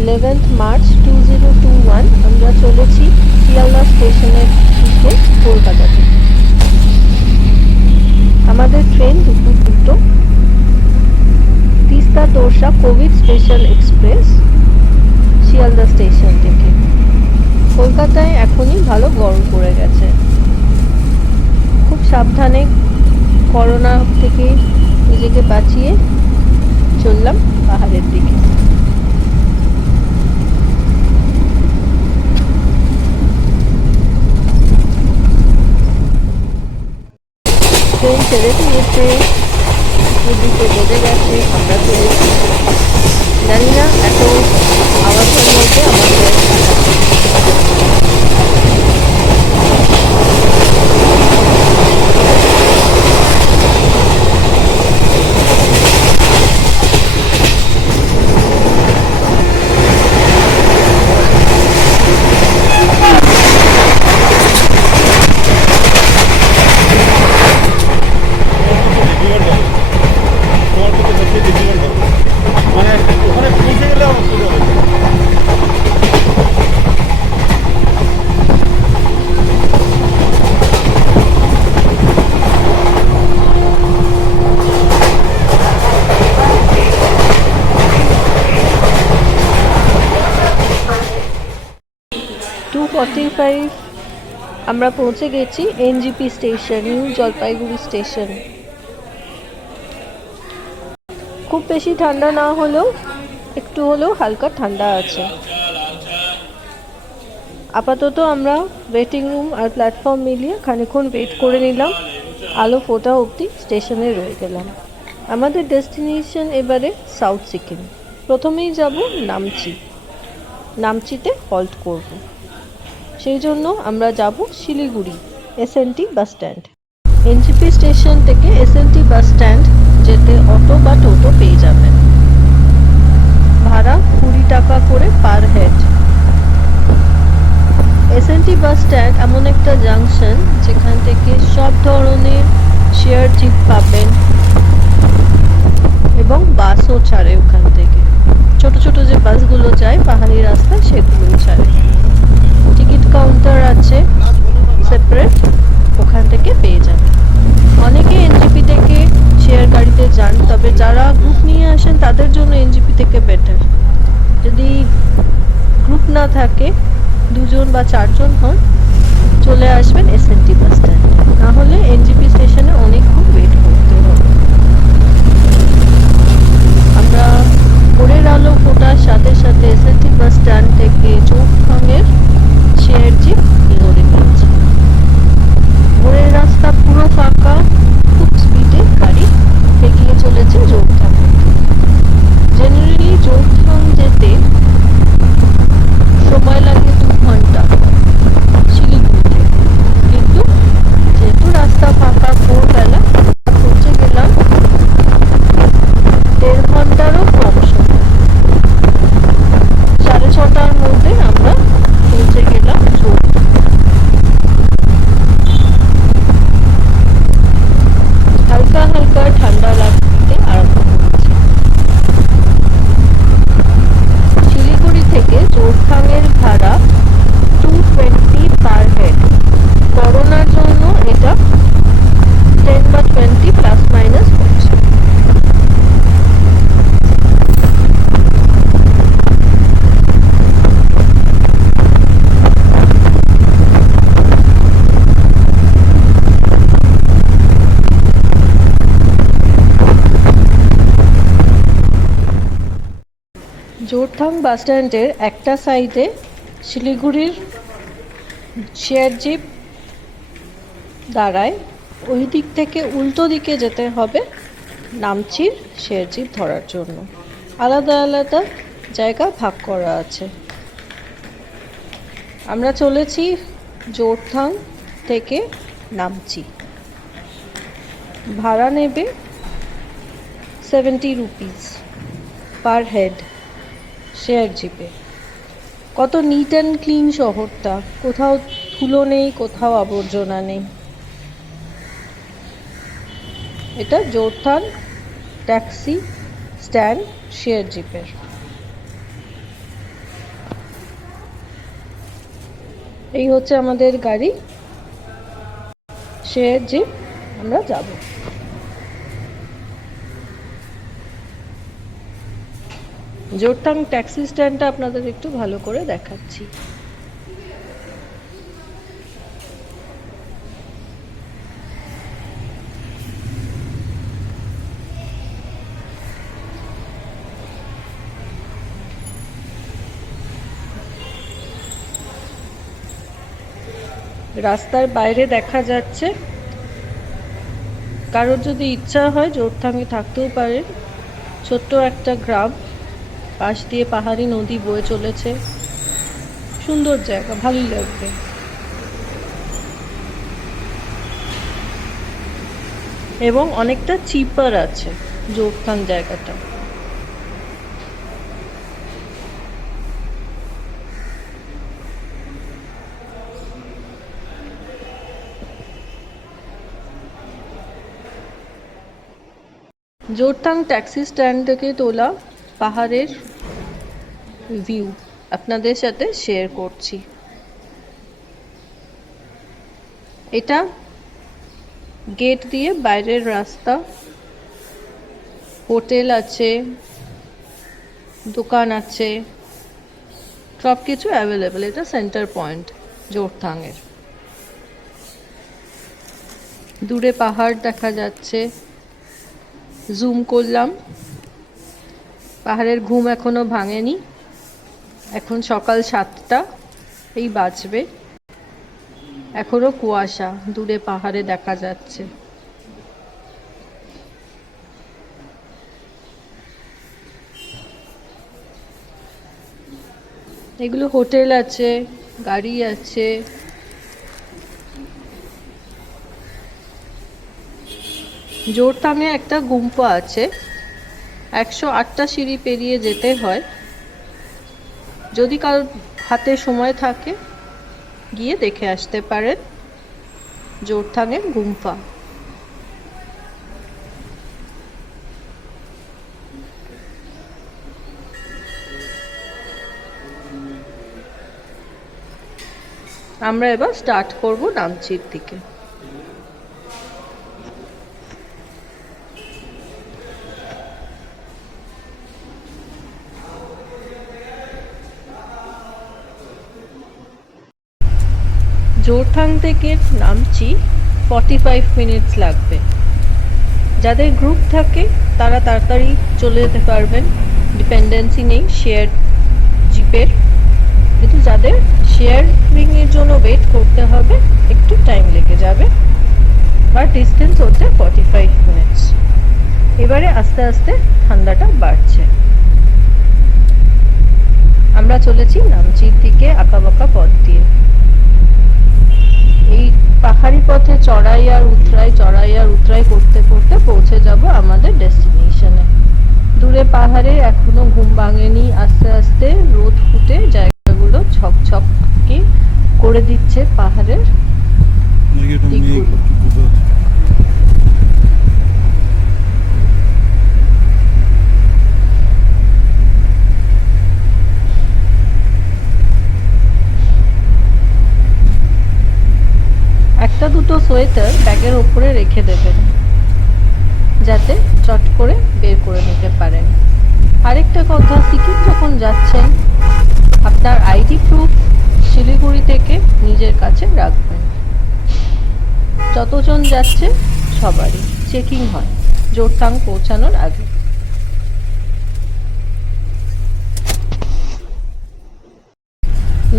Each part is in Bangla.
11 মার্চ 2021 আমরা চলেছি শিয়ালদা স্টেশনের দিকে কলকাতা থেকে। আমাদের ট্রেন দুপুর 2টো, Teesta Torsa Covid special express Sealdah station থেকে। কলকাতায় এখনই ভালো গরম পড়ে গেছে। খুব সাবধানে করোনা থেকে নিজেকে বাঁচিয়ে চললাম পাহাড়ের দিকে। ট্রেন ছেড়ে দিয়েছে, দুটো বেজে গেছে, আমরা চলেছি। জানি না এত আওয়াজের মধ্যে আমাদের 2:45 আমরা পৌঁছে গেছি NJP station, new Jalpaiguri station. খুব বেশি ঠান্ডা না হলেও একটু হলেও হালকা ঠান্ডা আছে। আপাতত আমরা ওয়েটিং রুম আর প্ল্যাটফর্ম মিলিয়ে খানিকক্ষণ ওয়েট করে নিলাম। আলো ফোটা অবধি স্টেশনে রয়ে গেলাম। আমাদের ডেস্টিনেশন এবারে সাউথ সিকিম। প্রথমেই যাব নামচি। নামচিতে হল্ট করব। সেই জন্য আমরা যাব Siliguri SNT bus stand. NJP station থেকে এসএনটি বাস স্ট্যান্ড যেতে অটো বা টোটো পেয়ে যাবেন। ভাড়া 20 টাকা করে per head. SNT bus stand এমন একটা জাংশন যেখান থেকে সব ধরনের শেয়ার জিপ পাবেন এবং বাসও ছাড়ে ওখান থেকে। ছোট ছোট যে বাসগুলো যায় পাহাড়ি রাস্তায় সেগুলোও ছাড়ে। টিকিট কাউন্টার আছে সেপারেট, ওখান থেকে পেয়ে যাবেন। অনেকে এনজিপি থেকে শেয়ার গাড়িতে যান, তবে যারা গ্রুপ নিয়ে আসেন তাদের জন্য এনজিপি থেকে বেটার। যদি গ্রুপ না থাকে, 2 জন বা 4 জন হন, চলে আসবেন এসএনটি বাস স্ট্যান্ড। না হলে এনজিপি স্টেশনে অনেকক্ষণ ওয়েট করতে হবে। আমরা ভোরের আলো ফোটার সাথে সাথে এসএনটি বাস স্ট্যান্ড থেকে চৌকথঙের শেয়ার জিপ ধরে নিয়েছি। ভোরের রাস্তা পুরো ফাঁকা, খুব স্পিডে গাড়ি এগিয়ে চলেছে চৌকথং। জেনারেলি চৌকথং যেতে সময় লাগে 2 ঘন্টা শিলিগুড়ি থেকে, কিন্তু যেহেতু রাস্তা ফাঁকা ভোরবেলা পৌঁছে গেলাম 1.5 ঘন্টারও কম সময়। 6:30টার মধ্যে আমরা পৌঁছে গেলাম চৌকথং। হালকা হালকা ঠান্ডা লাগতে আরম্ভ করেছে। শিলিগুড়ি থেকে চৌকথঙের ভাড়া 220 পার হেড। করোনার জন্য এটা 10 বা 20 প্লাস মাইনাস হচ্ছে। চৌকথং বাস স্ট্যান্ডের একটা সাইডে শিলিগুড়ির শেয়ার জিপ দাঁড়ায়, ওই দিক থেকে উল্টো দিকে যেতে হবে নামচির শেয়ার জিপ ধরার জন্য। আলাদা আলাদা জায়গা ভাগ করা আছে। আমরা চলেছি চৌকথং থেকে নামচি। ভাড়া নেবে 70 রুপিস পার হেড শেয়ার জিপে। কত নিট অ্যান্ড ক্লিন শহরটা, কোথাও ধুলো নেই, কোথাও আবর্জনা নেই। এটা চৌকথং ট্যাক্সি স্ট্যান্ড শেয়ার জিপের। এই হচ্ছে আমাদের গাড়ি, শেয়ার জিপ, আমরা যাব। জোরথাং ট্যাক্সি স্ট্যান্ডটা আপনাদের একটু ভালো করে দেখাচ্ছি। রাস্তার বাইরে দেখা যাচ্ছে, কারোর যদি ইচ্ছা হয় জোরথাঙে থাকতেও পারেন। ছোট্ট একটা গ্রাম, পাশ দিয়ে পাহাড়ি নদী বয়ে চলেছে, সুন্দর জায়গা, ভালোই লাগবে। এবং অনেকটা চিপার আছে জোরথাং জায়গাটা। জোরথাং ট্যাক্সি স্ট্যান্ড থেকে তোলা পাহাড়ের ভিউ আপনাদের সাথে শেয়ার করছি। এটা গেট দিয়ে বাইরের রাস্তা, হোটেল আছে, দোকান আছে, সব কিছু অ্যাভেলেবেল। এটা সেন্টার পয়েন্ট জোরথাংয়ের। দূরে পাহাড় দেখা যাচ্ছে, জুম করলাম। পাহাড়ের ঘুম এখনো ভাঙেনি, এখন সকাল 7টা এই বাজবে, এখনো কুয়াশা দূরে পাহাড়ে দেখা যাচ্ছে। এগুলো হোটেল আছে, গাড়ি আছে। জোরথাংয়ে একটা গুম্পা আছে, 108টা সিঁড়ি পেরিয়ে যেতে হয়। যদি কারোর হাতে সময় থাকে গিয়ে দেখে আসতে পারেন জোরথাংয়ের গুম্পা। আমরা এবার স্টার্ট করব নামচির দিকে। জোরথাং থেকে নামচি 45 মিনিটস লাগবে। যাদের গ্রুপ থাকে তারা তাড়াতাড়ি চলে যেতে পারবেন, ডিপেন্ডেন্সি নেই শেয়ার জিপের। কিন্তু যাদের শেয়ারিংয়ের জন্য ওয়েট করতে হবে একটু টাইম লেগে যাবে, আর ডিস্টেন্স হচ্ছে 45 মিনিটস। এবারে আস্তে আস্তে ঠান্ডাটা বাড়ছে। আমরা চলেছি নামচির দিকে আঁকাবাঁকা পথ দিয়ে। এই পাহাড়ি পথে চড়াই আর উতরাই করতে করতে পৌঁছে যাব আমাদের ডেস্টিনেশনে। দূরে পাহাড়ে এখনো ঘুম ভাঙেনি, আস্তে আস্তে রোদ ফুটে জায়গাগুলো ঝকঝকে করে দিচ্ছে পাহাড়ের দিকগুলো। একটা দুটো সোয়েটার ব্যাগের ওপরে রেখে দেবেন যাতে চট করে বের করে নিতে পারেন। আরেকটা কথা, সিকিম যখন যাচ্ছেন আপনার আইডি প্রুফ শিলিগুড়ি থেকে নিজের কাছে রাখবেন। যতজন যাচ্ছে সবারই চেকিং হয় জোরথাং পৌঁছানোর আগে।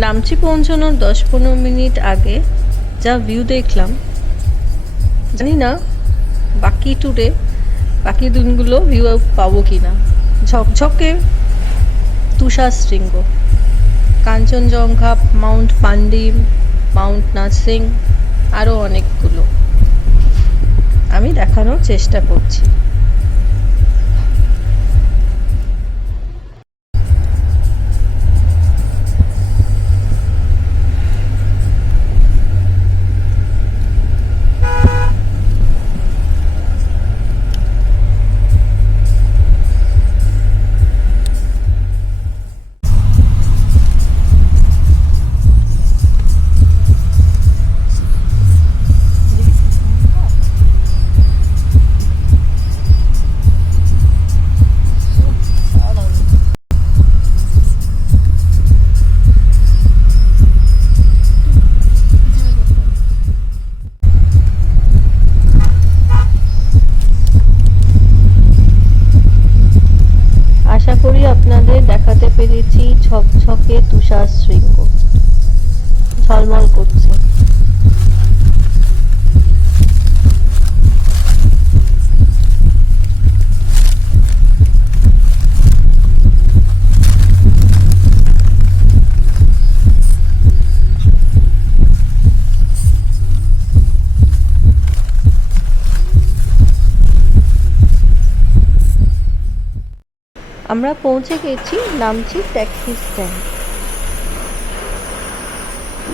নামচি পৌঁছানোর 10-15 মিনিট আগে যা ভিউ দেখলাম, জানি না বাকি ট্যুরে বাকি দিনগুলো ভিউ পাবো কিনা। ঝকঝকে তুষার শৃঙ্গ, কাঞ্চনজঙ্ঘা, মাউন্ট পান্ডিম, মাউন্ট নাসিং, আরও অনেকগুলো আমি দেখানোর চেষ্টা করছি। ঝকঝকে তুষার শৃঙ্গ ঝলমল করছে। আমরা পৌঁছে গেছি নামচি ট্যাক্সি স্ট্যান্ড।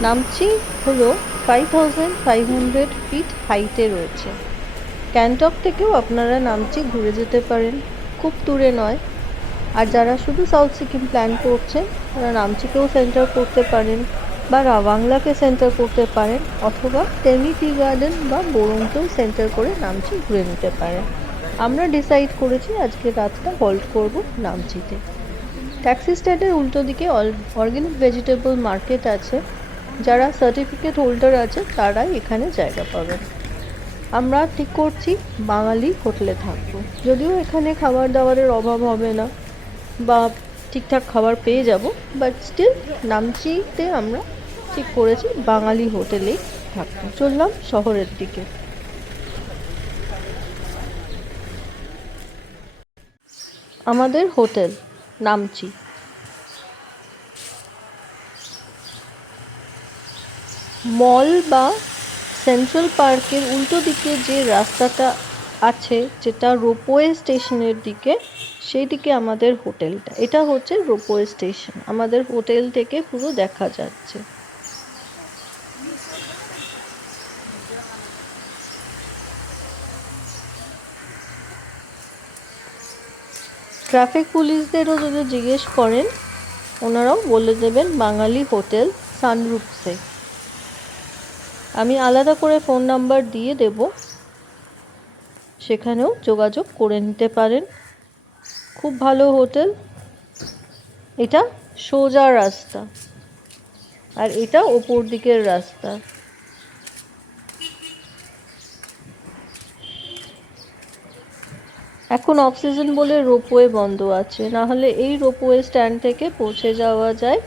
নামচি হলো 5500 ফিট হাইটে রয়েছে। গ্যাংটক থেকেও আপনারা নামচি ঘুরে যেতে পারেন, খুব দূরে নয়। আর যারা শুধু সাউথ সিকিম প্ল্যান করছেন তারা নামচিকেও সেন্টার করতে পারেন বা রাওয়াংলাকে সেন্টার করতে পারেন, অথবা টেমি টি গার্ডেন বা বোরংকেও সেন্টার করে নামচি ঘুরে নিতে পারেন। আমরা ডিসাইড করেছি আজকে রাতটা হল্ট করব নামচিতে। ট্যাক্সি স্ট্যান্ডের উল্টো দিকে অর্গানিক ভেজিটেবল মার্কেট আছে। যারা সার্টিফিকেট হোল্ডার আছে তারাই এখানে জায়গা পাবেন। আমরা ঠিক করছি বাঙালি হোটেলে থাকবো। যদিও এখানে খাবার দাবারের অভাব হবে না বা ঠিকঠাক খাবার পেয়ে যাব, বাট স্টিল নামচিতে আমরা ঠিক করেছি বাঙালি হোটেলেই থাকবো। চললাম শহরের দিকে। আমাদের হোটেল নামচি। মল বা সেন্ট্রাল পার্কের উল্টো দিকে যে রাস্তাটা আছে, যেটা রোপওয়ে স্টেশনের দিকে, সেই দিকে আমাদের হোটেলটা। এটা হচ্ছে রোপওয়ে স্টেশন, আমাদের হোটেল থেকে পুরো দেখা যাচ্ছে। ট্রাফিক পুলিশদেরও যদি জিজ্ঞেস করেন ওনারাও বলে দেবেন বাঙালি হোটেল সানরূপসে। আমি আলাদা করে ফোন নাম্বার দিয়ে দেব, সেখানেও যোগাযোগ করে নিতে পারেন। খুব ভালো হোটেল। এটা সোজা রাস্তা আর এটা ওপর দিকের রাস্তা। এখন অফ সিজন বলে রোপওয়ে বন্ধ আছে, না হলে এই রোপওয়ে স্ট্যান্ড থেকে পৌঁছে যাওয়া যায়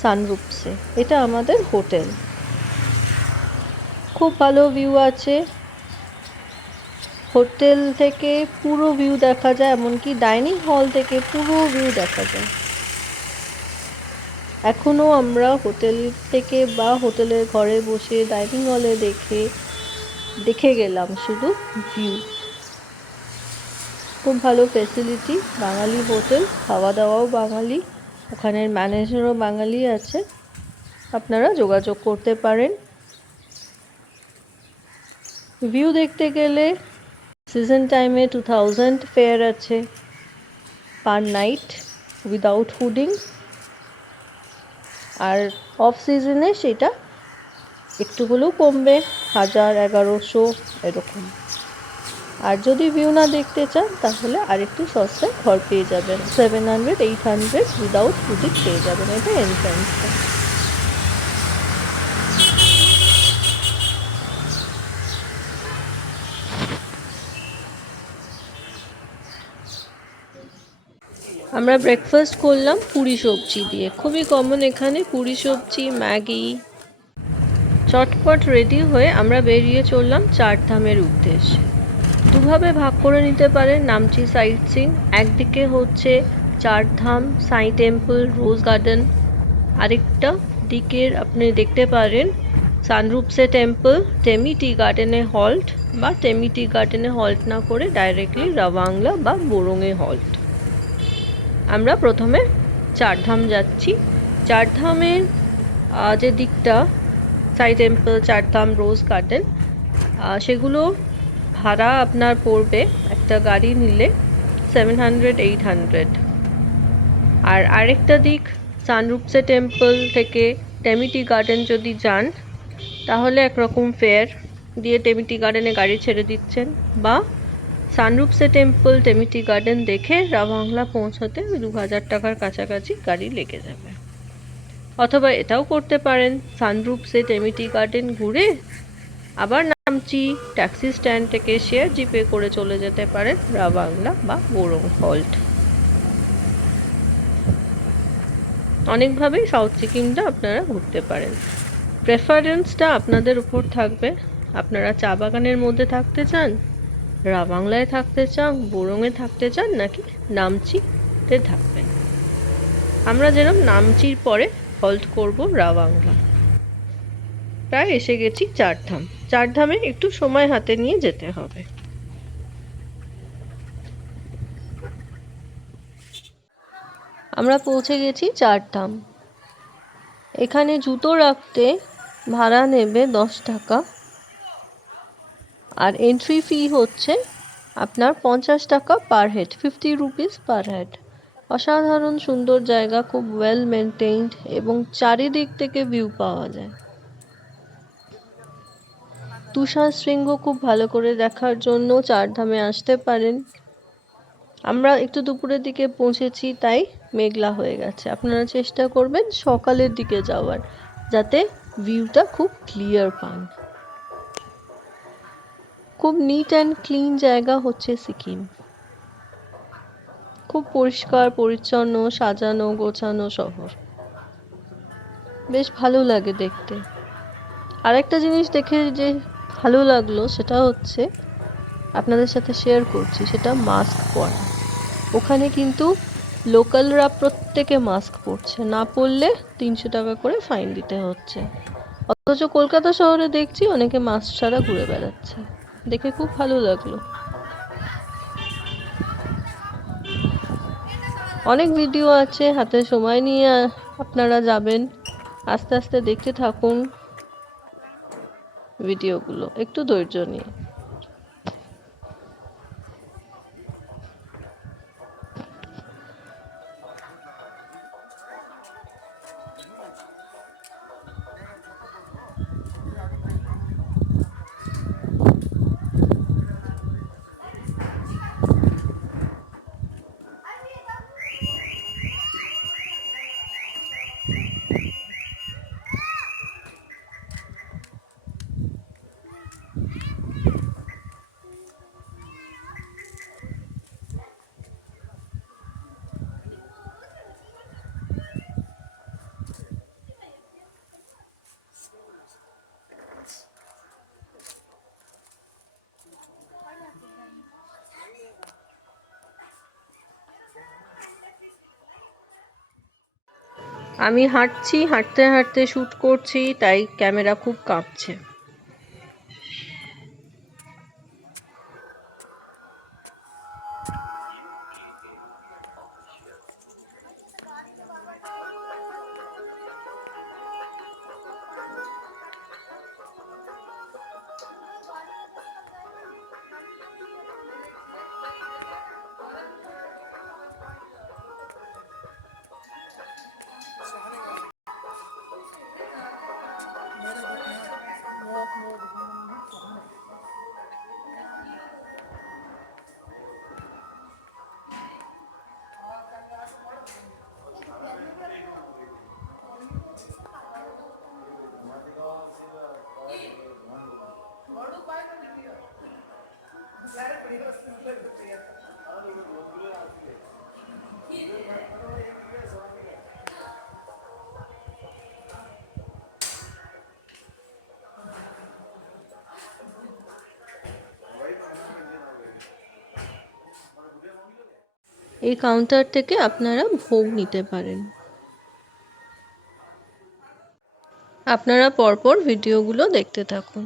সানরূপসে। এটা আমাদের হোটেল। খুব ভালো ভিউ আছে, হোটেল থেকে পুরো ভিউ দেখা যায়, এমনকি ডাইনিং হল থেকে পুরো ভিউ দেখা যায়। এখনো আমরা হোটেল থেকে বা হোটেলের ঘরে বসে ডাইনিং হলে দেখে গেলাম শুধু ভিউ। খুব ভালো ফেসিলিটি, বাঙালি হোটেল, খাওয়া দাওয়াও বাঙালি, ওখানের ম্যানেজারও বাঙালি আছে। আপনারা যোগাযোগ করতে পারেন। ভিউ দেখতে গেলে সিজন টাইমে 2000 ফেয়ার আছে পার নাইট উইদাউট ফুডিং, আর অফ সিজনে সেটা একটু হলেও কমবে, 1000-1100 এরকম। আর যদি ভিউ না দেখতে চান তাহলে আরেকটু সস্তায় ঘর পেয়ে যাবেন, 700-800 উইদাউট ফুডিং পেয়ে যাবেন। এটা এন্ট্রান্সটা। আমরা ব্রেকফাস্ট করলাম পুরি সবজি দিয়ে, খুবই কমন এখানে পুরি সবজি, ম্যাগি। চটপট রেডি হয়ে আমরা বেরিয়ে চললাম চারধামের উদ্দেশ্যে। দুভাবে ভাগ করে নিতে পারেন নামচি সাইট সিন। একদিকে হচ্ছে চারধাম, সাই টেম্পল, রোজ গার্ডেন। আরেকটা দিকের আপনি দেখতে পারেন সানরূপসে টেম্পল, টেমি টি গার্ডেনে হল্ট, বা টেমি টি গার্ডেনে হল্ট না করে ডাইরেক্টলি রাওয়াংলা বা বোরংয়ে হল্ট। আমরা প্রথমে চারধাম যাচ্ছি। চারধামের যে দিকটা, সাই টেম্পল, চারধাম, রোজ গার্ডেন, সেগুলো ভাড়া আপনার পড়বে একটা গাড়ি নিলে 700-800। আর আরেকটা দিক সানরূপসে টেম্পল থেকে টেমি টি গার্ডেন যদি যান তাহলে একরকম ফেয়ার দিয়ে টেমি টি গার্ডেনে গাড়ি ছেড়ে দিচ্ছেন, বা সানরূপসে টেম্পল, টেমি টি গার্ডেন দেখে রাওয়াংলা পৌঁছাতে 2000 টাকার কাছাকাছি গাড়ি লেগে যাবে। অথবা এটাও করতে পারেন, সানরূপসে টেমি টি গার্ডেন ঘুরে আবার নামচি ট্যাক্সি স্ট্যান্ড থেকে শেয়ার জিপে করে চলে যেতে পারেন রাওয়াংলা বা বোরং হল্ট। অনেকভাবেই সাউথ সিকিমটা আপনারা ঘুরতে পারেন। প্রেফারেন্সটা আপনাদের উপর থাকবে। আপনারা চা বাগানের মধ্যে থাকতে চান, রাবাংলায় থাকতে চান, বোরংয়ে থাকতে চান, নাকি নামচিতে থাকবেন। আমরা যেরকম নামচির পরে হল্ট করব রাবাংলা। প্রায় এসে গেছি চারধাম। চারধামে একটু সময় হাতে নিয়ে যেতে হবে। আমরা পৌঁছে গেছি চারধাম। এখানে জুতো রাখতে ভাড়া নেবে 10 টাকা, আর এন্ট্রি ফি হচ্ছে আপনার 50 টাকা per head, 50 rupees per head. অসাধারণ সুন্দর জায়গা, খুব ওয়েল মেনটেইনড এবং চারিদিক থেকে ভিউ পাওয়া যায়। তুষার শৃঙ্গ খুব ভালো করে দেখার জন্য চারধামে আসতে পারেন। আমরা একটু দুপুরের দিকে পৌঁছেছি, তাই মেঘলা হয়ে গেছে। আপনারা চেষ্টা করবেন সকালের দিকে যাওয়ার, যাতে ভিউটা খুব ক্লিয়ার পান। খুব নিট অ্যান্ড ক্লিন জায়গা হচ্ছে সিকিম। খুব পরিষ্কার পরিচ্ছন্ন, সাজানো গোছানো শহর। বেশ ভালো লাগে দেখতে। আরেকটা জিনিস দেখে যে ভালো লাগলো, সেটা হচ্ছে আপনাদের সাথে শেয়ার করছি, সেটা মাস্ক পরা। ওখানে কিন্তু লোকালরা প্রত্যেকে মাস্ক পরছে, না পরলে 300 টাকা করে ফাইন দিতে হচ্ছে। অথচ কলকাতা শহরে দেখছি অনেকে মাস্ক ছাড়া ঘুরে বেড়াচ্ছে, দেখে খুব ভালো লাগলো। অনেক ভিডিও আছে, হাতে সময় নিয়ে আপনারা যাবেন। আস্তে আস্তে দেখতে থাকুন ভিডিওগুলো, একটু ধৈর্য নিয়ে। আমি হাঁটছি, হাঁটতে হাঁটতে শ্যুট করছি, তাই ক্যামেরা খুব কাঁপছে। এই কাউন্টার থেকে আপনারা ভোগ নিতে পারেন। আপনারা পরপর ভিডিওগুলো দেখতে থাকুন।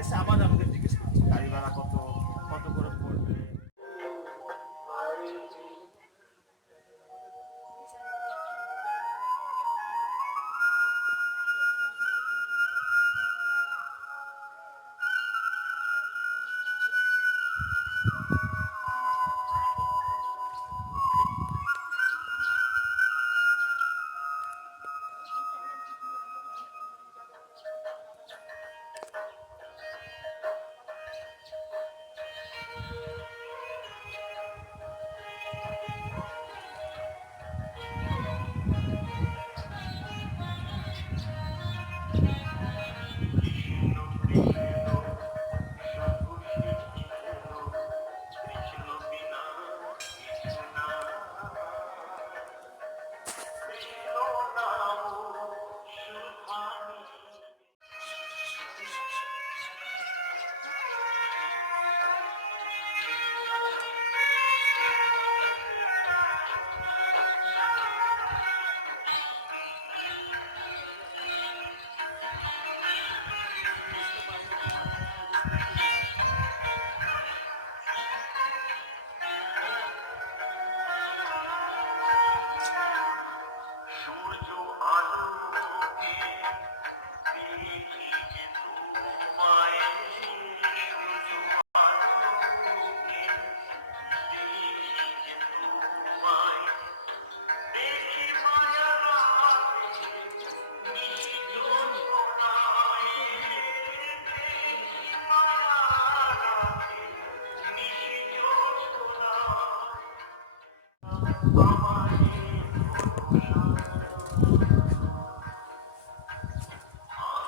এসে আবার আমাদের জিজ্ঞেস করছে গাড়ি ভাড়া কত, কত করে পড়বে।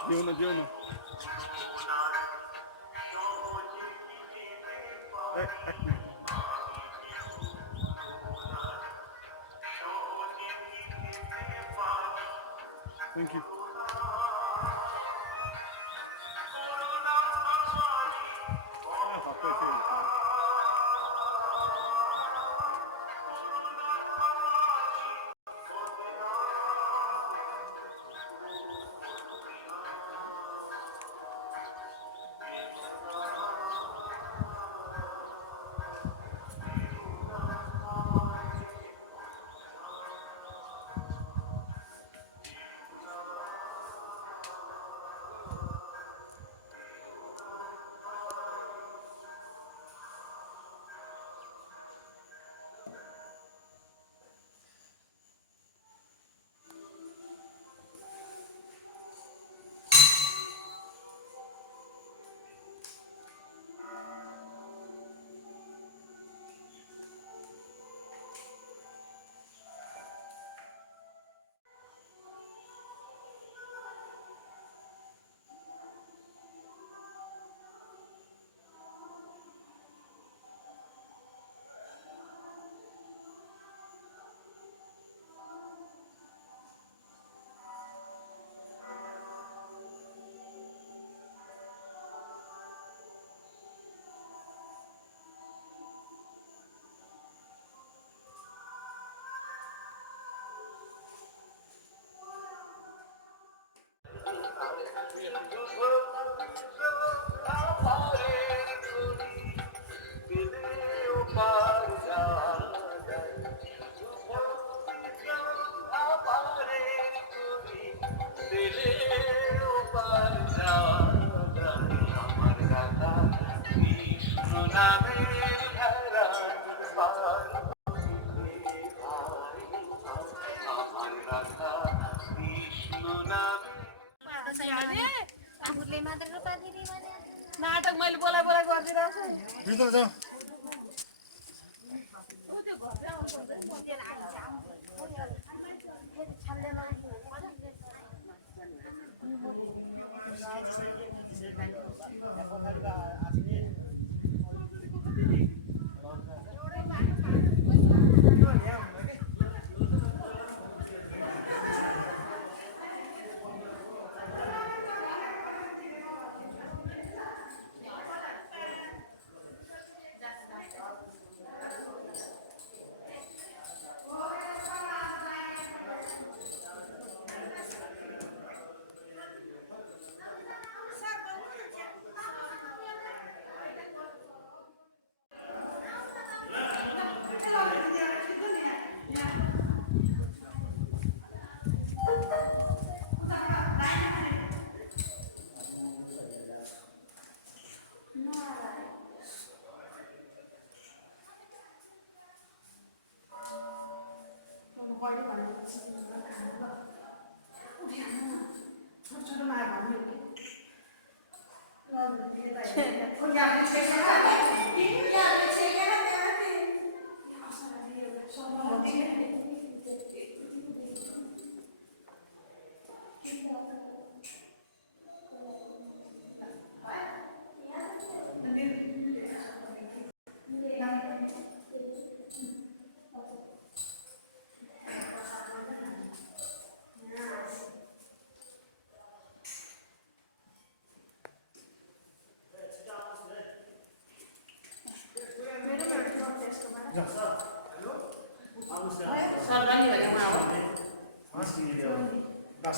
যেও না, যেও না। Thank you. नाटक मैले बोलाइ बोलाइ गरिदिरहेको छु।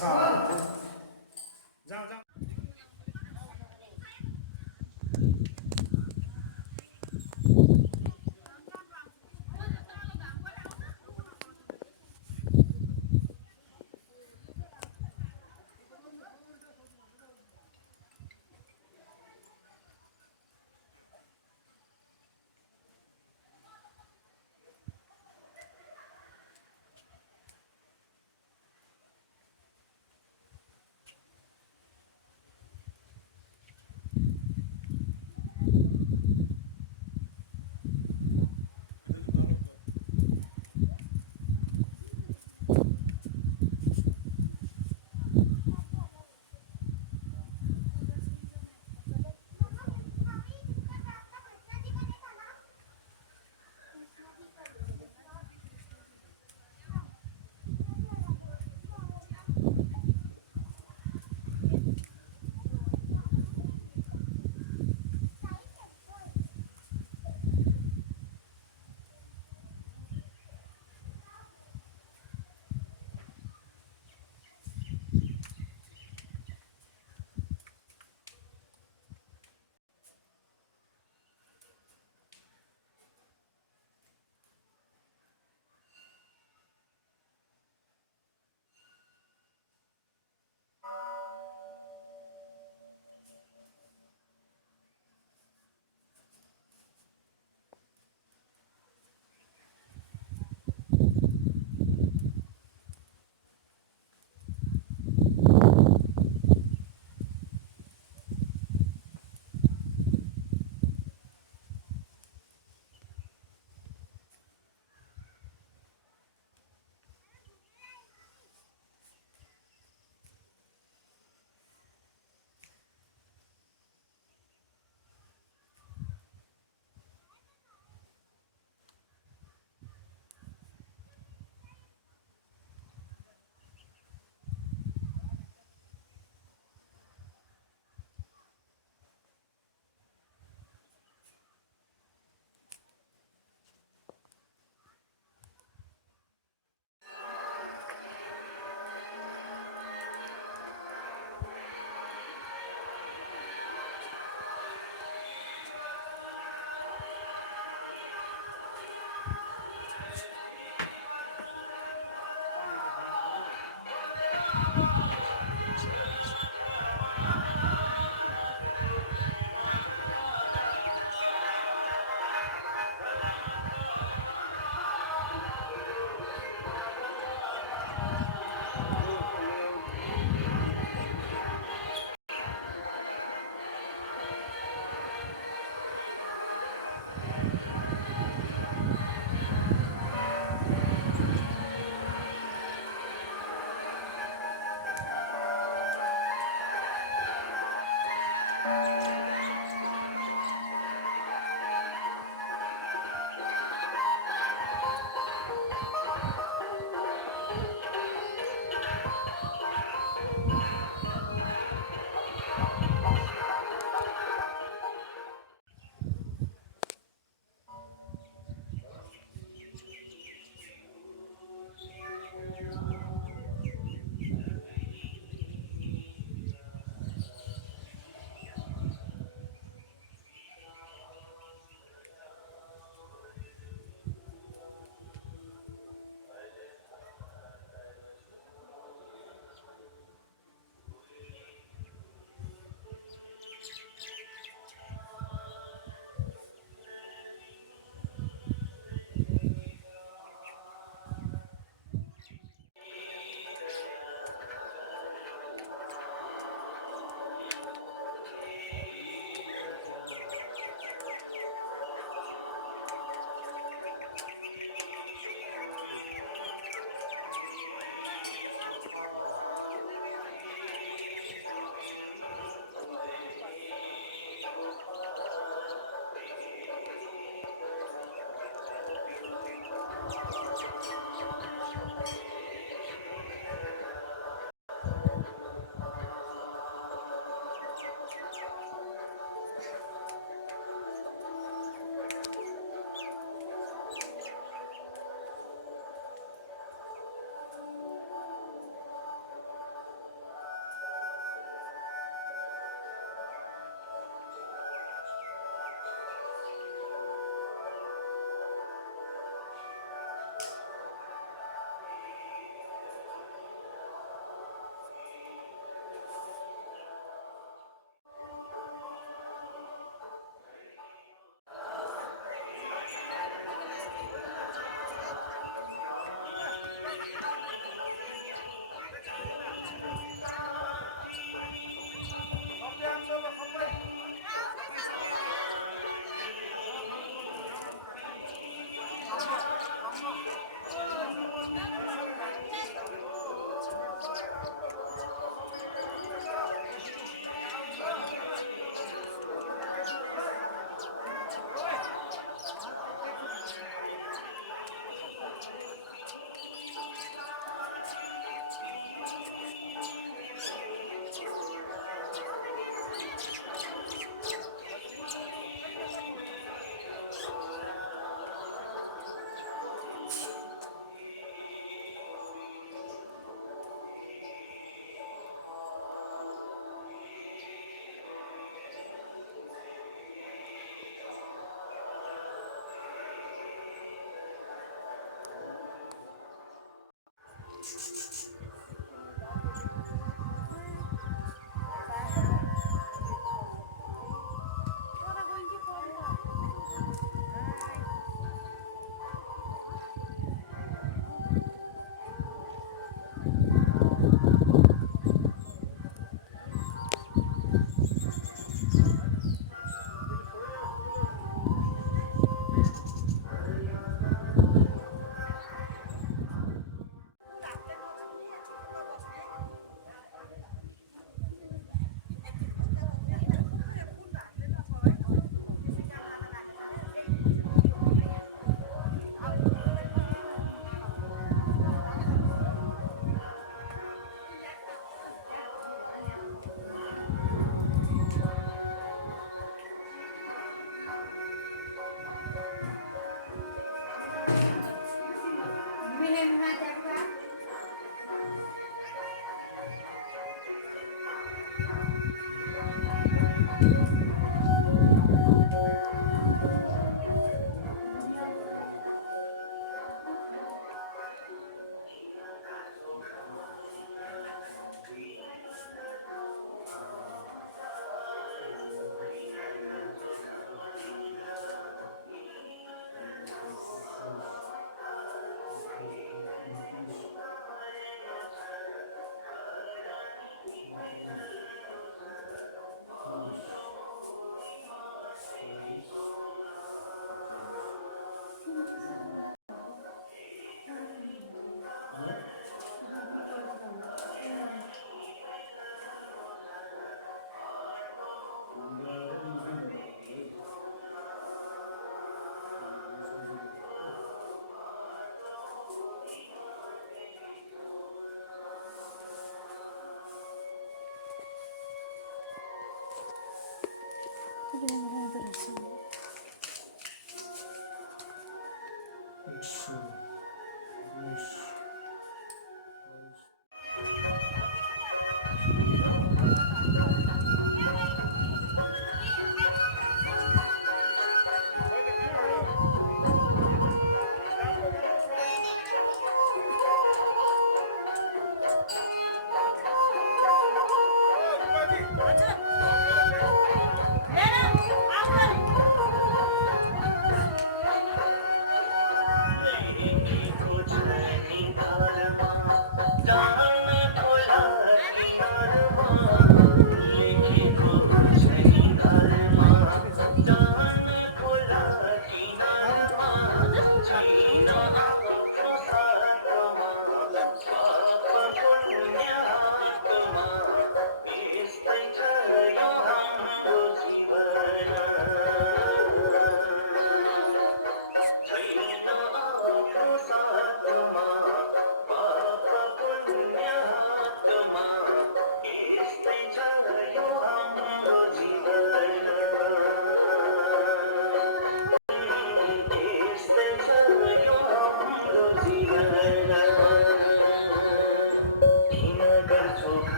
যাও যাও।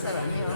sarangnya.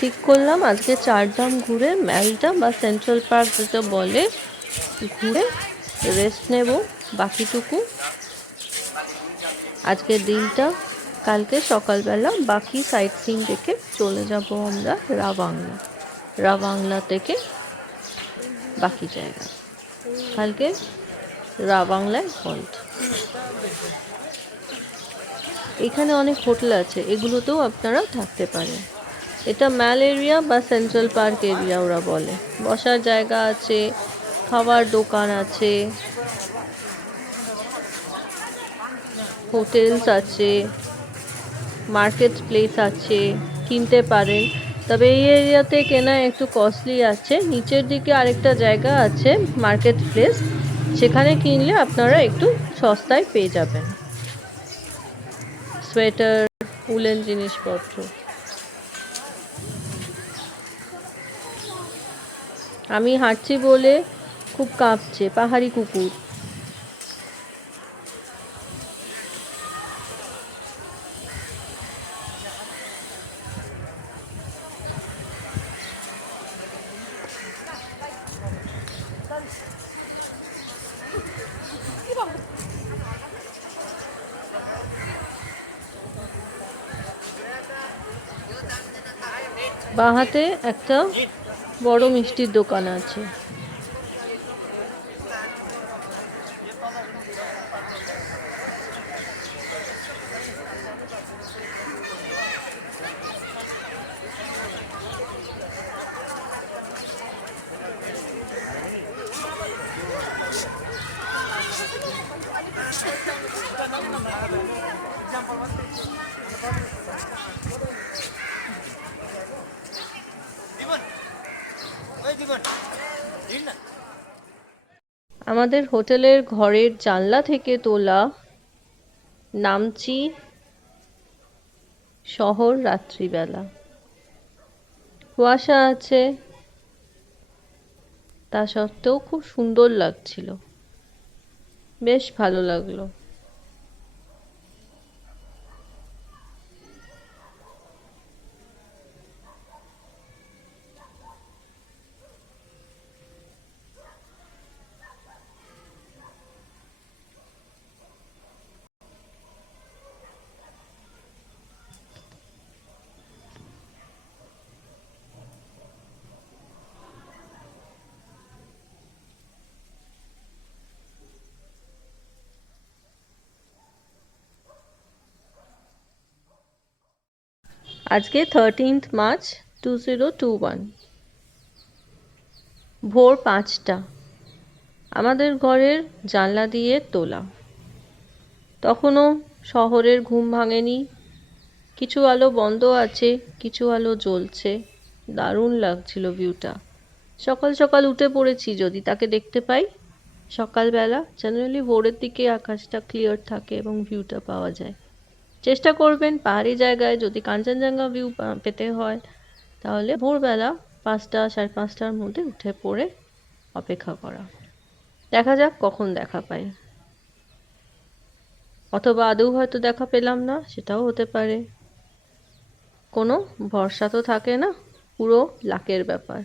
ঠিক করলাম আজকে চারধাম ঘুরে ম্যালটা বা সেন্ট্রাল পার্ক যেটা বলে ঘুরে রেস্ট নেব বাকিটুকু আজকের দিনটা। কালকে সকালবেলা বাকি সাইট সিন দেখে চলে যাব আমরা রাবাংলা। রাবাংলা থেকে বাকি জায়গা কালকে রাবাংলায় হল্ট। এখানে অনেক হোটেল আছে, এগুলোতেও আপনারা থাকতে পারেন। এটা ম্যাল এরিয়া বা সেন্ট্রাল পার্ক এরিয়া ওরা বলে। বসার জায়গা আছে, খাওয়ার দোকান আছে, হোটেলস আছে, মার্কেট প্লেস আছে, কিনতে পারেন। তবে এই এরিয়াতে কেনা একটু কস্টলি আছে। নিচের দিকে আরেকটা জায়গা আছে মার্কেট প্লেস, সেখানে কিনলে আপনারা একটু সস্তায় পেয়ে যাবেন সোয়েটার, উলেন জিনিসপত্র। আমি হাঁটছি বলে খুব কাঁপছে, পাহাড়ি কুকুর। বাঁ হাতে একটা বড় মিষ্টির দোকান আছে। আমাদের হোটেলের ঘরের জানলা থেকে তোলা নামচি শহর রাত্রিবেলা। কুয়াশা আছে, তা সত্ত্বেও খুব সুন্দর লাগছিল, বেশ ভালো লাগলো। আজকে 13th মার্চ 2021, ভোর 5টা। আমাদের ঘরের জানলা দিয়ে তোলা। তখনও শহরের ঘুম ভাঙেনি, কিছু আলো বন্ধ আছে, কিছু আলো জ্বলছে। দারুণ লাগছিল ভিউটা। সকাল সকাল উঠে পড়েছি, যদি তাকে দেখতে পাই। সকালবেলা জেনারেলি ভোরের দিকে আকাশটা ক্লিয়ার থাকে এবং ভিউটা পাওয়া যায়। চেষ্টা করবেন পাহাড়ি জায়গায় যদি কাঞ্চনজঙ্ঘা ভিউ পেতে হয়, তাহলে ভোরবেলা 5টা 5:30টার মধ্যে উঠে পড়ে অপেক্ষা করা। দেখা যাক কখন দেখা পাই, অথবা আদৌ হয়তো দেখা পেলাম না, সেটাও হতে পারে। কোনো ভরসা তো থাকে না, পুরো লাকের ব্যাপার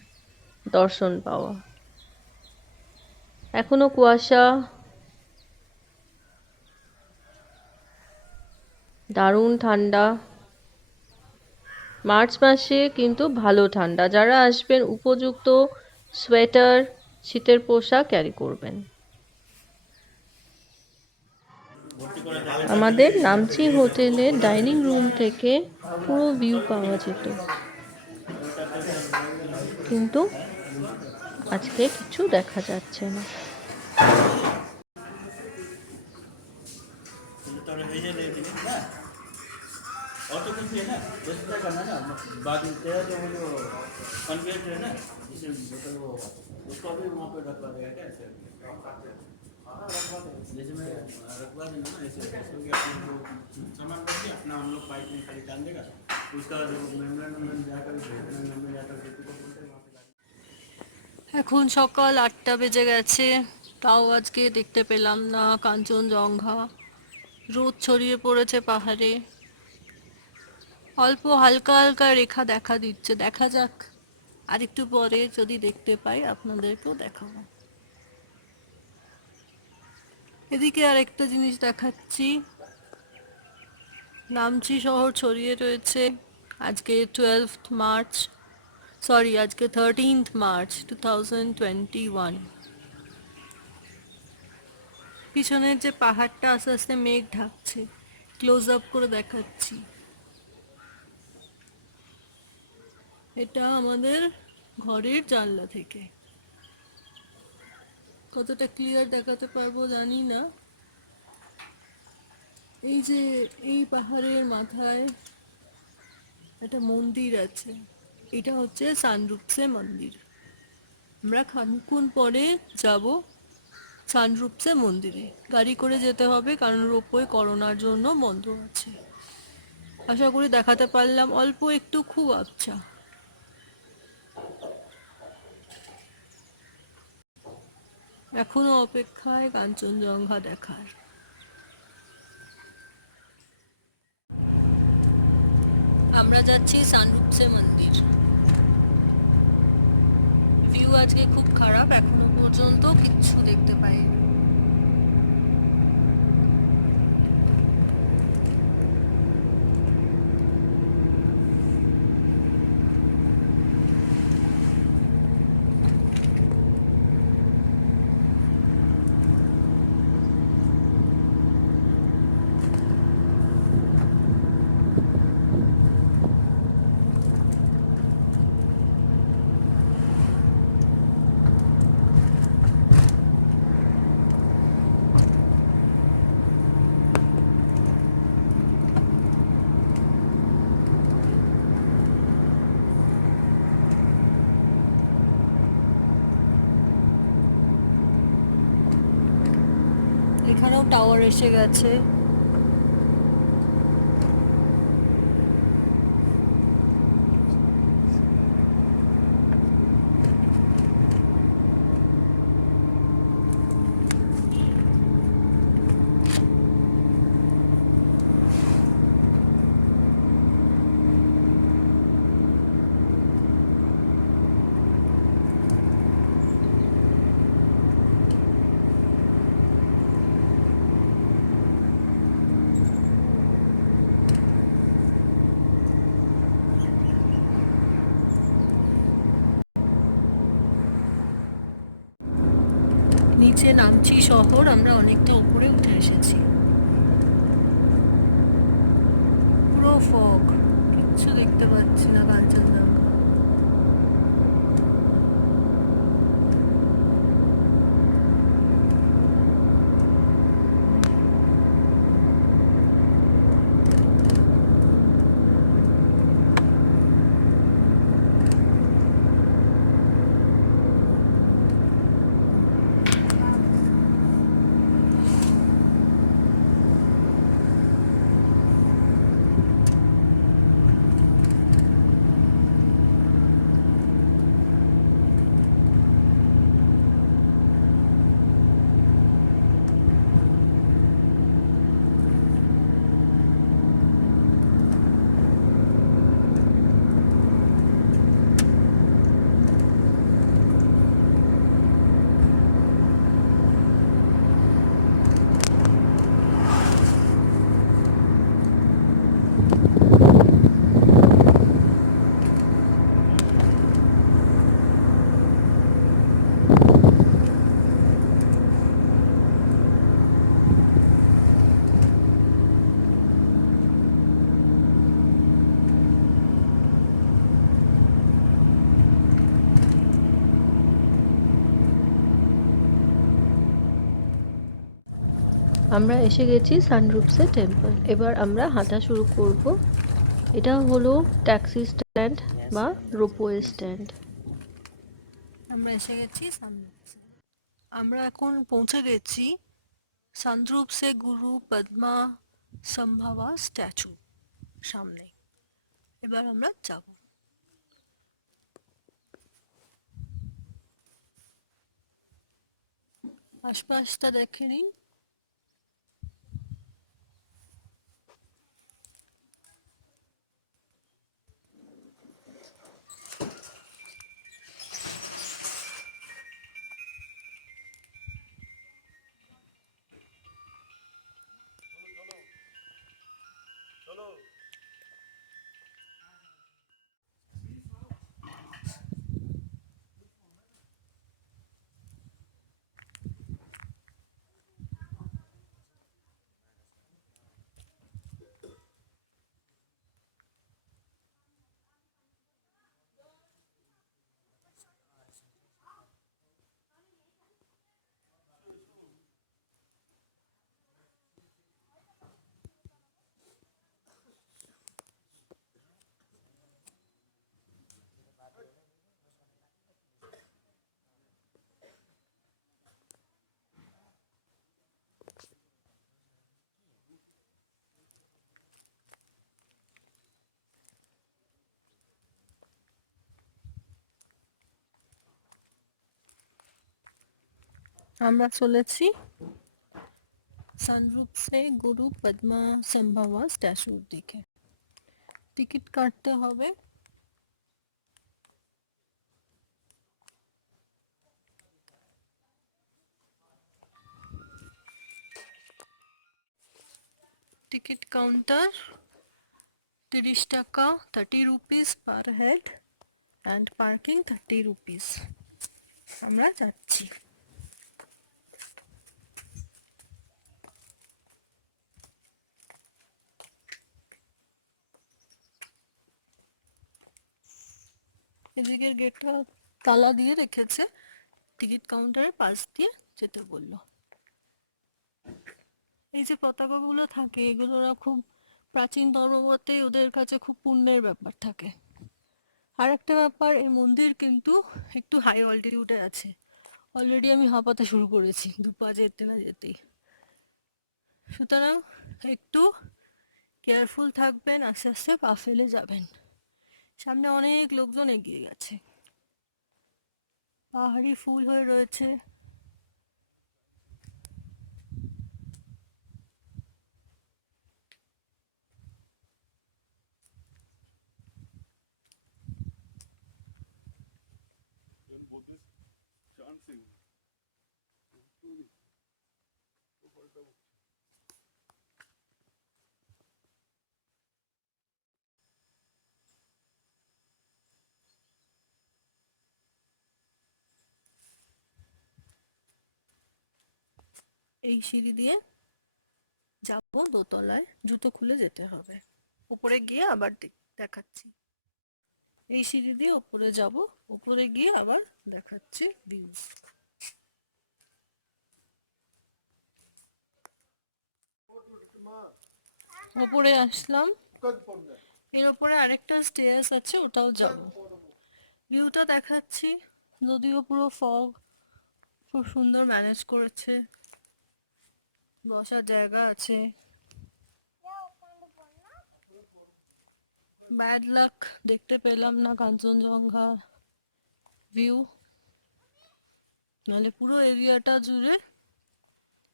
দর্শন পাওয়া। এখনো কুয়াশা, দারুণ ঠান্ডা। মার্চ মাসে কিন্তু ভালো ঠান্ডা। যারা আসবেন উপযুক্ত সোয়েটার, শীতের পোশাক ক্যারি করবেন। আমাদের নামচি হোটেলের ডাইনিং রুম থেকে পুরো ভিউ পাওয়া যেত, কিন্তু আজকে কিছু দেখা যাচ্ছে না। और तो कुछ है ना, बस क्या करना ना, बाद में तेरा जो वो जो कन्वेयर है ना, जिसे मतलब वो उसको भी वहाँ पे रखवा देगा क्या ऐसे? जैसे मैं रखवा देना ना ऐसे, उसको भी अपने जो सामान रख के अपना हम लोग पाइप में खाली डाल देगा, उसका जो मेम्ब्रेन जाकर मेम्ब्रेन जाकर এখন সকাল 8টা বেজে গেছে, তাও আজকে দেখতে পেলাম না কাঞ্চনজঙ্ঘা। রোদ ছড়িয়ে পড়েছে পাহাড়ে, অল্প হালকা হালকা রেখা দেখা দিচ্ছে। দেখা যাক, আর একটু পরে যদি দেখতে পাই আপনাদেরকেও দেখাবো। এদিকে আর একটা জিনিস দেখাচ্ছি, নামচি শহর ছড়িয়ে রয়েছে। আজকে 12th মার্চ, সরি আজকে 13th মার্চ 2021। পিছনের যে পাহাড়টা আস্তে আস্তে মেঘ ঢাকছে, ক্লোজ আপ করে দেখাচ্ছি। এটা আমাদের ঘরের জানলা থেকে। কতটা ক্লিয়ার দেখাতে পারবো জানি না। এই যে এই পাহাড়ের মাথায় একটা মন্দির আছে, এটা হচ্ছে সানরূপসে মন্দির। আমরা খানিকক্ষণ পরে যাব সানরূপসে মন্দিরে। গাড়ি করে যেতে হবে, কারণ রোপওয়ে করোনার জন্য বন্ধ আছে। আশা করি দেখাতে পারলাম, অল্প একটু, খুব আবছা। এখনো অপেক্ষায় কাঞ্চনজঙ্ঘা দেখার। আমরা যাচ্ছি সানরূপসে মন্দির। ভিউ আজকে খুব খারাপ, এখনো পর্যন্ত কিচ্ছু দেখতে পাইনি। এখানেও টাওয়ার এসে গেছে। নিচে নামছি শহর, আমরা অনেকটা উপরে উঠে এসেছি। পুরো ফগ, কিচ্ছু দেখতে পাচ্ছি না কাঞ্চনজঙ্ঘা। আমরা এসে গেছি সানরুফসে টেম্পল। এবার আমরা হাঁটা শুরু করব। এটা হলো ট্যাক্সি স্ট্যান্ড বা রোপওয়ে স্ট্যান্ড। আমরা এসে গেছি সানরুফসে। আমরা এখন পৌঁছে গেছি সানরুফসে গুরু পদ্মা সম্ভাবা স্ট্যাচু সামনে। এবার আমরা যাব। আশপাশটা দেখে নিন। আমরা চলেছি সানরুফসে গুরু পদ্মা সম্ভাবা স্ট্যাচুর দিকে। টিকিট কাটতে হবে। টিকিট কাউন্টার 30 টাকা, 30 rupees per head, and parking 30 rupees. আমরা যাচ্ছি। এদিকের গেটটা তালা দিয়ে রেখেছে, টিকিট কাউন্টারের পাশ দিয়ে যেতে বললো। এই যে পতাকাগুলো থাকে, এগুলো ওরা খুব প্রাচীন ধর্মমতে ওদের কাছে খুব পুণ্যের ব্যাপার থাকে। আর একটা ব্যাপার, এই মন্দির কিন্তু একটু হাই অল্টিটিউডে আছে। অলরেডি আমি হাঁপাতে শুরু করেছি 2 পা যেতে না যেতেই। সুতরাং একটু কেয়ারফুল থাকবেন, আস্তে আস্তে পা ফেলে যাবেন। সামনে অনেক লোকজন এগিয়ে গেছে, পাহাড়ি ফুল হয়ে রয়েছে। এই সিঁড়ি দিয়ে যাবো দোতলায়, জুতো খুলে যেতে হবে। উপরে গিয়ে আবার দেখাচ্ছি। এই সিঁড়ি দিয়ে উপরে যাব, উপরে গিয়ে আবার দেখাচ্ছি ভিউজ। উপরে আসলাম, এর উপরে আরেকটা স্টেয়ার্স আছে, ওটাও যাব। ভিউটা দেখাচ্ছি, যদিও পুরো ফগ, খুব সুন্দর ম্যানেজ করেছে, বসার জায়গা আছে। ব্যাড লাক, দেখতে পেলাম না কাঞ্চনজঙ্ঘা ভিউ, নাহলে পুরো এরিয়াটা জুড়ে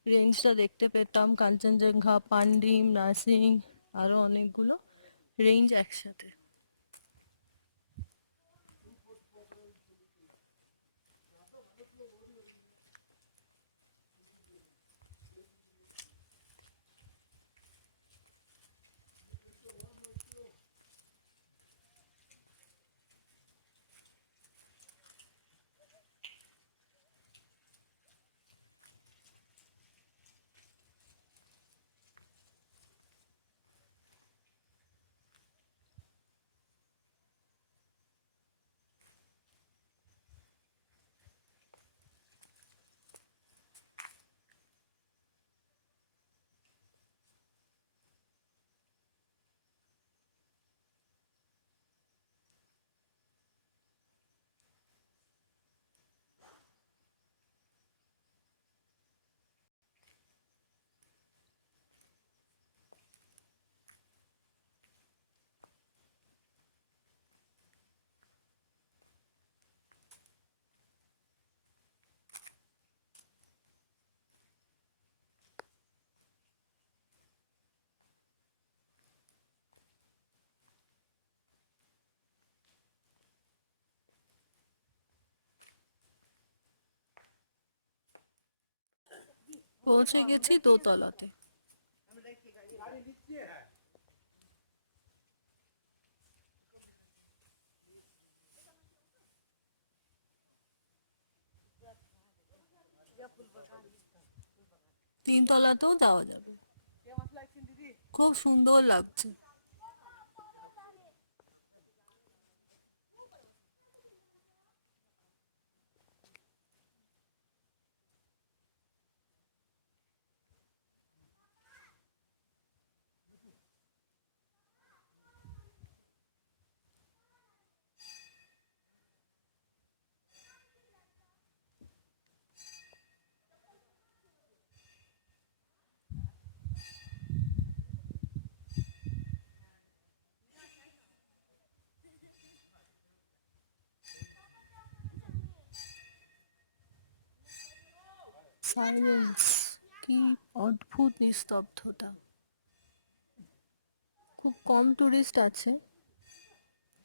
রেঞ্জটা দেখতে পেতাম। কাঞ্চনজঙ্ঘা, পান্ডিম, নার্সিং, আরো অনেকগুলো রেঞ্জ একসাথে। পৌঁছে গেছি দোতলাতে। তিনতলাতেও যাওয়া যাবে, খুব সুন্দর লাগছে। সাইলেন্স, কি অদ্ভুত নিস্তব্ধতা। খুব কম টুরিস্ট আছে,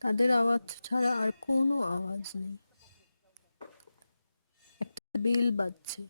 তাদের আওয়াজ ছাড়া আর কোনো আওয়াজ নেই। একটা বেল বাজছে।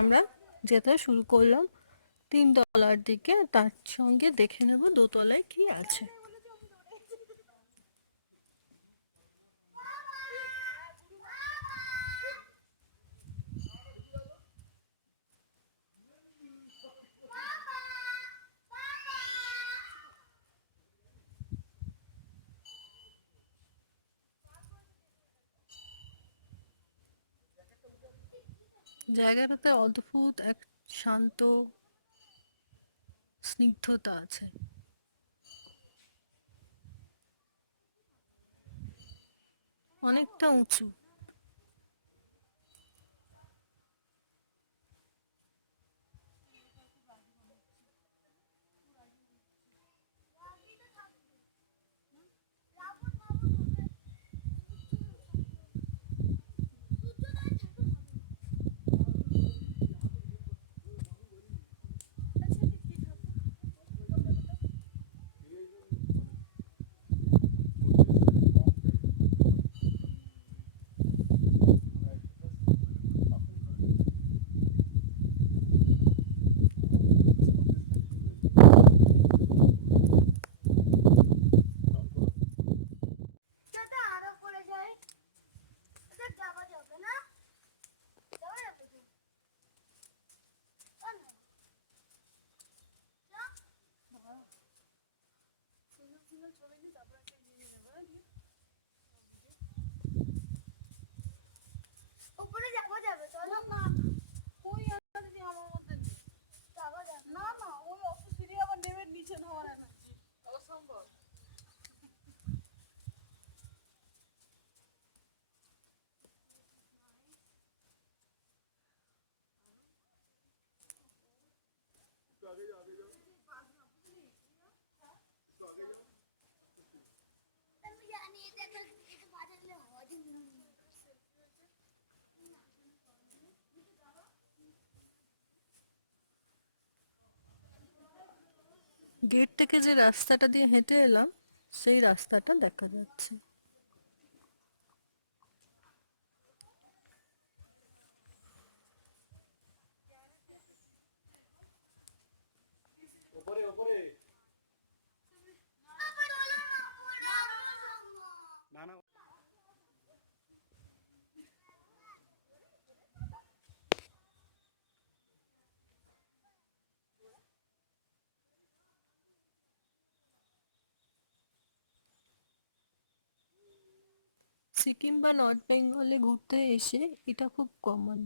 আমরা যেতে শুরু করলাম 3 তলার দিকে, তার সঙ্গে দেখে নেব দোতলায় কি আছে। জায়গাটাতে অদ্ভুত এক শান্ত স্নিগ্ধতা আছে। অনেকটা উঁচু। দাদা আরো পড়ে যায়। দাদা যাওয়া যাবে না, যাওয়া যাবে তো? কেন? যা। সিঙ্গেল সিঙ্গেল ছবি নিয়ে তারপর একটা নিয়ে নেবো। উপরে যাওয়া যাবে চলো না। ওই এনার্জি আমার মধ্যে নেই। যাওয়া যাবে না, না ওই অত সিঁড়ি আবার নেমে নিচে নামার এনার্জি অসম্ভব। আমি জানি এটা এটা বাজালে হয়। গেট থেকে যে রাস্তাটা দিয়ে হেঁটে এলাম সেই রাস্তাটা দেখা যাচ্ছে। সিকিম বা নর্থ বেঙ্গলে ঘুরতে এসে এটা খুব কমন।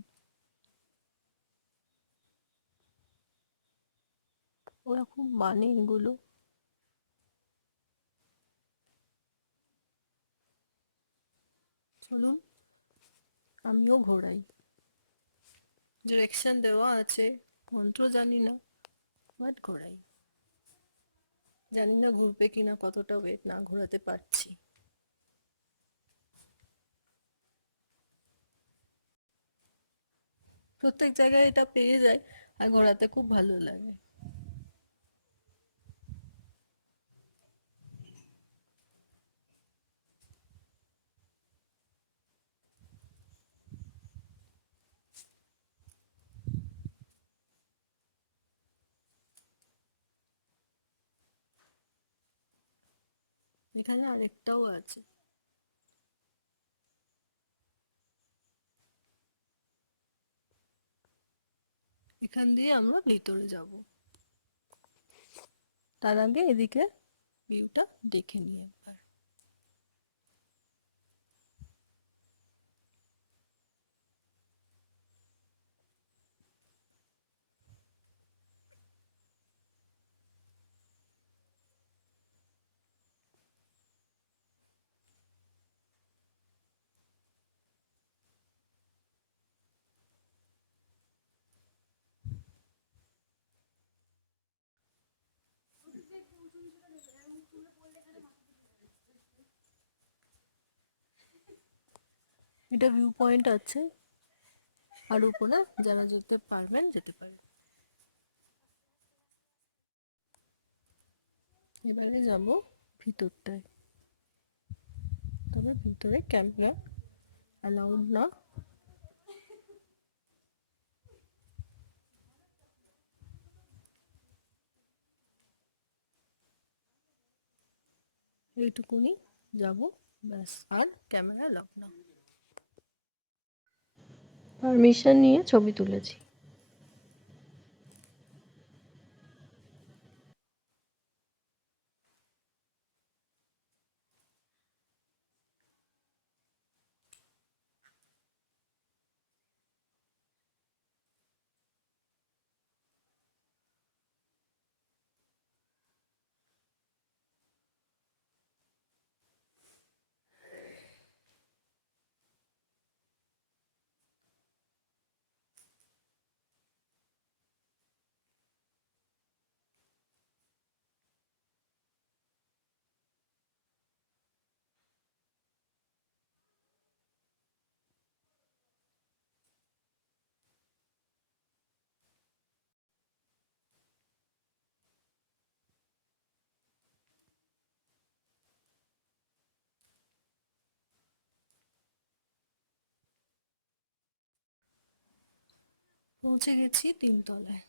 ওরা খুব মানে এগুলো। চলুন আমিও ঘোরাই। ডিরেকশন দেওয়া আছে, মন্ত্র জানি না, বাট ঘোরাই। জানি না ঘুরবে কিনা, কতটা ওয়েট না ঘোরাতে পারছি। প্রত্যেক জায়গায় এটা পেয়ে যায় আর ঘোরাতে খুব ভালো লাগে। এখানে আরেকটাও আছে। এখান দিয়ে আমরা ভিতরে যাব, তার আগে এদিকে ভিউটা দেখে নিই একবার। এটা ভিউ পয়েন্ট আছে, আর উপরে যারা যেতে পারবেন যেতে পারেন। এবারে যাব ভিতরটায়, তবে ভিতরে ক্যামেরা অ্যালাউড না। এইটুকুনি যাব, ব্যাস, আর ক্যামেরা লক না। পারমিশন নিয়ে ছবি তুলেছি। পৌঁছে গেছি 3 তলায়।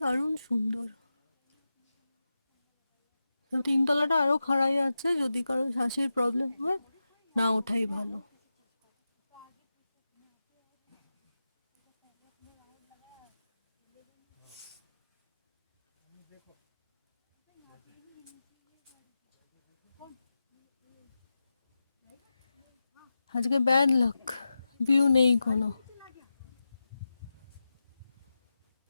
দারুণ সুন্দর। 3 তলাটা আরো খাড়াই আছে, যদি কারো শ্বাসের প্রবলেম হয় না ওঠাই ভালো। আজকে ব্যাড লাক, ভিউ নেই কোনো।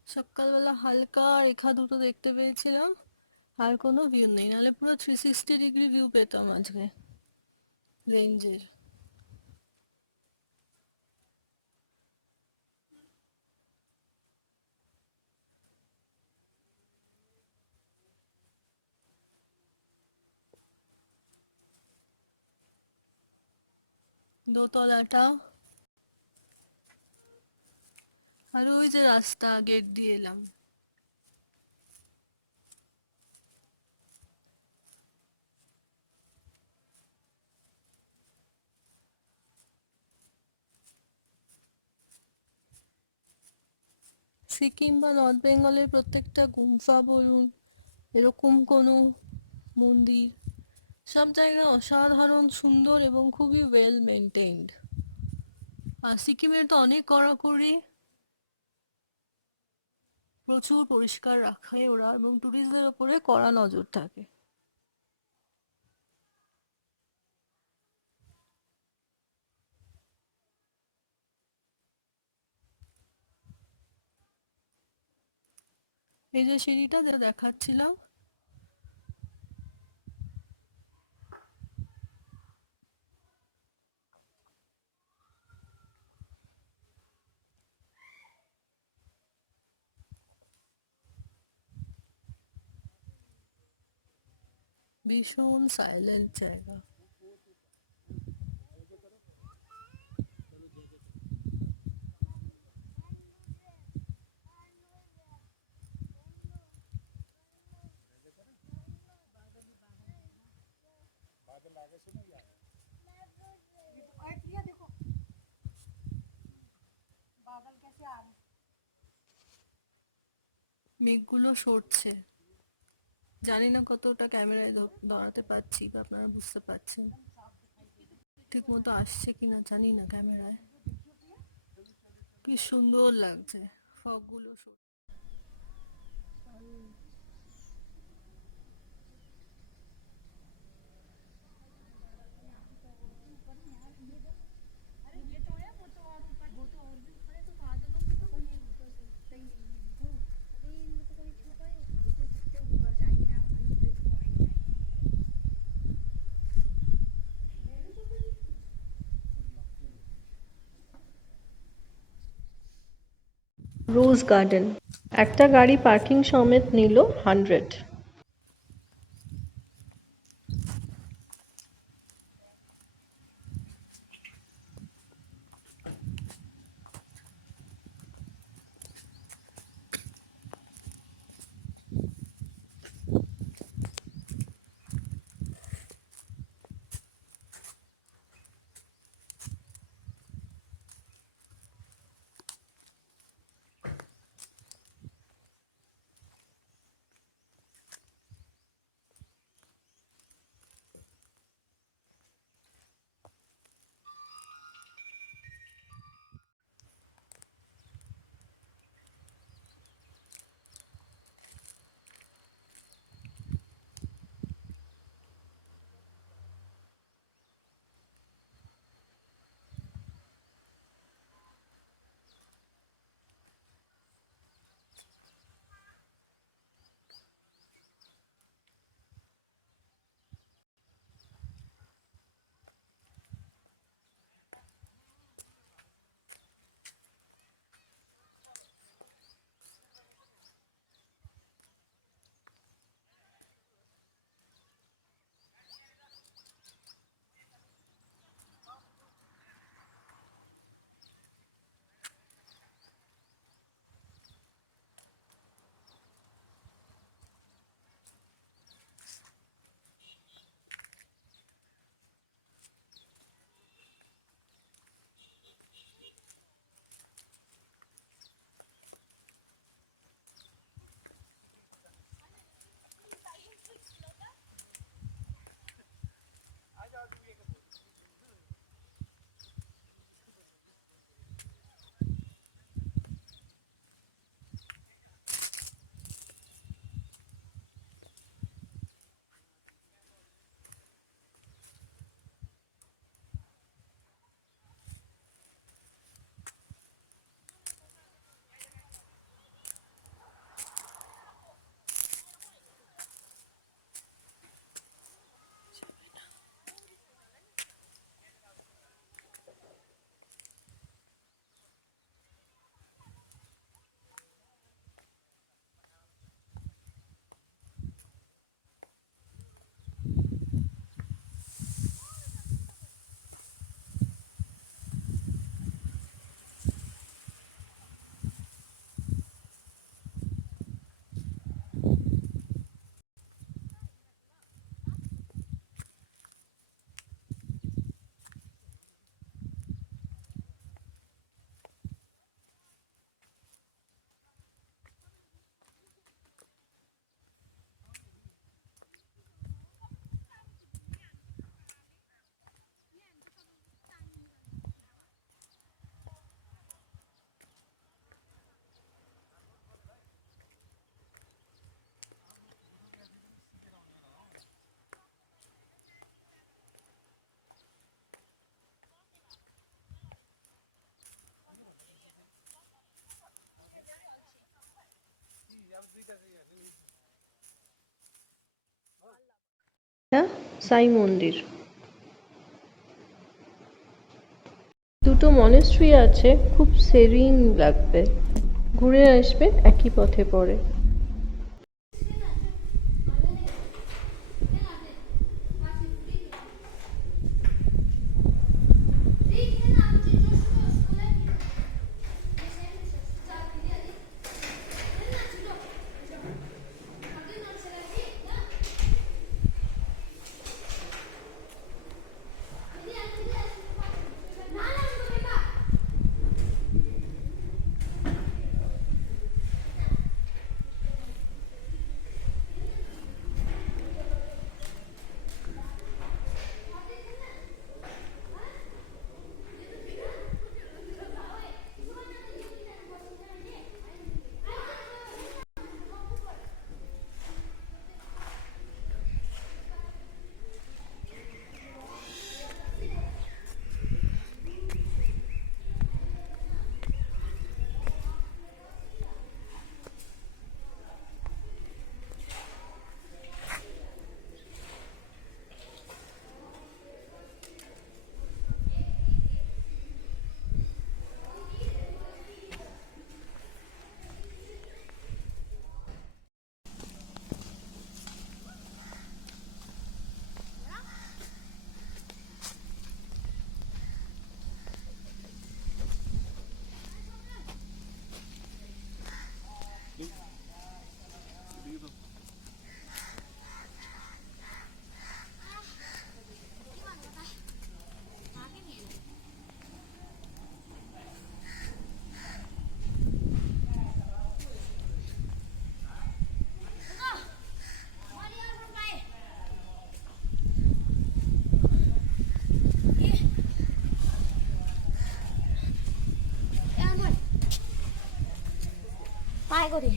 সকালবেলা হালকা রেখা দুটো দেখতে পেয়েছিলাম, আর কোনো ভিউ নেই, নাহলে পুরো 360 ডিগ্রি ভিউ পেতাম আজকে রেঞ্জের। দোতলাটা, আর ওই যে রাস্তা, গেট দিয়ে এলাম। সিকিম বা নর্থ বেঙ্গলের প্রত্যেকটা গুম্ফা বলুন, এরকম কোনো মন্দির, সব জায়গা অসাধারণ সুন্দর এবং খুবই ওয়েল মেনটেইনড। আর সিকিমের তো অনেক কড়াকড়ি, প্রচুর পরিষ্কার রাখে ওরা, এবং টুরিস্টদের ওপরে কড়া নজর থাকে। এই যে সিঁড়িটা যেটা দেখাচ্ছিলাম, ভীষণ সাইলেন্ট জায়গা। মেঘগুলো সরছে, জানি না কতটা ক্যামেরায় ধরাতে পারছি বা আপনারা বুঝতে পারছেন, ঠিক মতো আসছে কিনা জানি না ক্যামেরায়। কি সুন্দর লাগছে ফগগুলো সরছে। রোজ গার্ডেন, একটা গাড়ি পার্কিং সমেত নিল 100। সাই মন্দির। দুটো মনেস্ট্রি আছে, খুব সেরিন লাগবে, ঘুরে আসবেন একই পথে পড়ে। পায় করে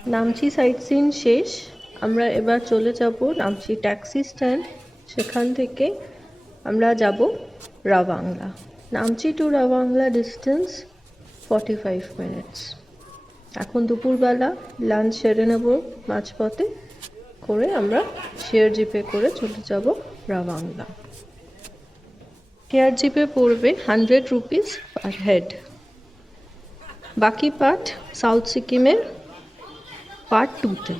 নামচি সাইট সিন শেষ। আমরা এবার চলে যাব নামচি ট্যাক্সি স্ট্যান্ড, সেখান থেকে আমরা যাব Ravangla. Namchi to Ravangla distance 45 minutes. এখন দুপুরবেলা লাঞ্চ সেরে নেব মাঝপথে করে, আমরা শেয়ার জিপে করে চলে যাব রাবাংলা। শেয়ার জিপে পড়বে 100 রুপিস পার হেড। বাকি পার্ট সাউথ সিকিমের পার্ট 2-তে।